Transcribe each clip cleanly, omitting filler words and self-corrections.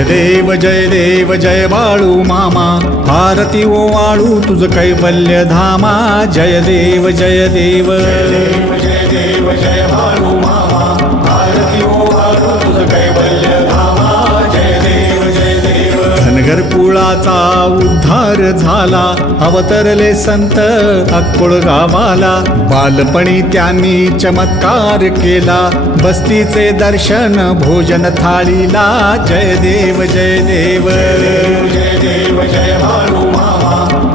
जय देव जय बाळू मामा, आरती ओवाळू तुझ कैवल्य धामा. जय देव जय देव जय देव जय बाळू मामा, आरती ओवाळू तुझ कैवल्य धामा. जय देव जय देव. धनगर कुळाचा उद्धार झाला, अवतरले संत अक्कोळ गावाला. बालपणी त्यांनी चमत्कार केला, बस्तीचे दर्शन भोजन थाळीला. जय देव जय देव जय देव जय बाळू मामा,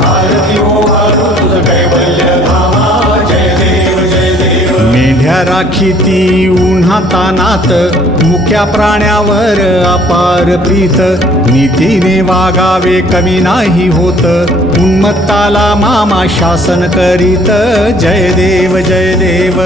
आरती ओवाळू तुझ कैवल्य धामा. जय देव जय देव. मेंढ्या राखीती उन्हातानात, मुक्या प्राण्यावर अपार प्रीत. नीतीने वागावे कमी नाही होत, उन्मत्ताला मामा शासन करीत. जय देव जय देव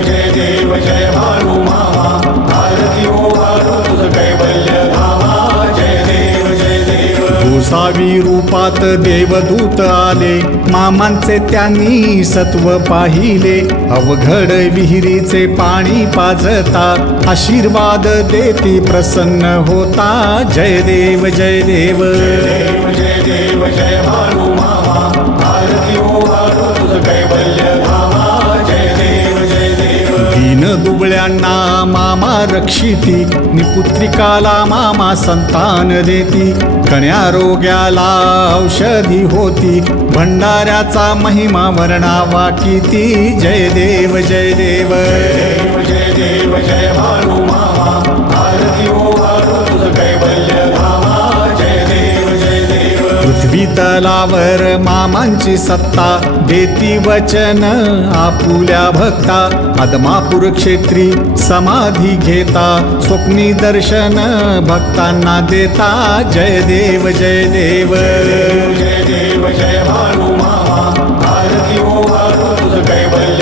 जय देव जय बाळू मामा, आरती ओवाळू तुझ कैवल्य धामा. जय देव जय देव. गोसावी रूपात देवदूत आले, मामांचे त्यांनी सत्व पाहिले. अवघड विहिरीचे पाणी पाजता, आशीर्वाद देती प्रसन्न होता. जय देव जय देव जय देव जय बाळू मामा, आरती ओवाळू तुझ कैवल्य धामा. जय देव जय देव. दीन दुबळ्यांना मामा रक्षिती, निपुत्रिकाला मामा संतान देती. कण्यारोग्याला औषधी होती, भंडाऱ्याचा महिमा वर्णावा किती. जय देव जय देव जय देव जय बाळू मामा, आरती ओवाळू तुझ कैवल्य धामा. जय देव जय देव. पृथ्वी तलावर मामांची सत्ता, देती वचन आपुल्या भक्ता. आदमापूर क्षेत्री समाधी घेता, स्वप्नी दर्शन भक्तांना देता. जय देव जय देव जय देव जय बाळू मामा, आरती ओवाळू तुझ कैवल्य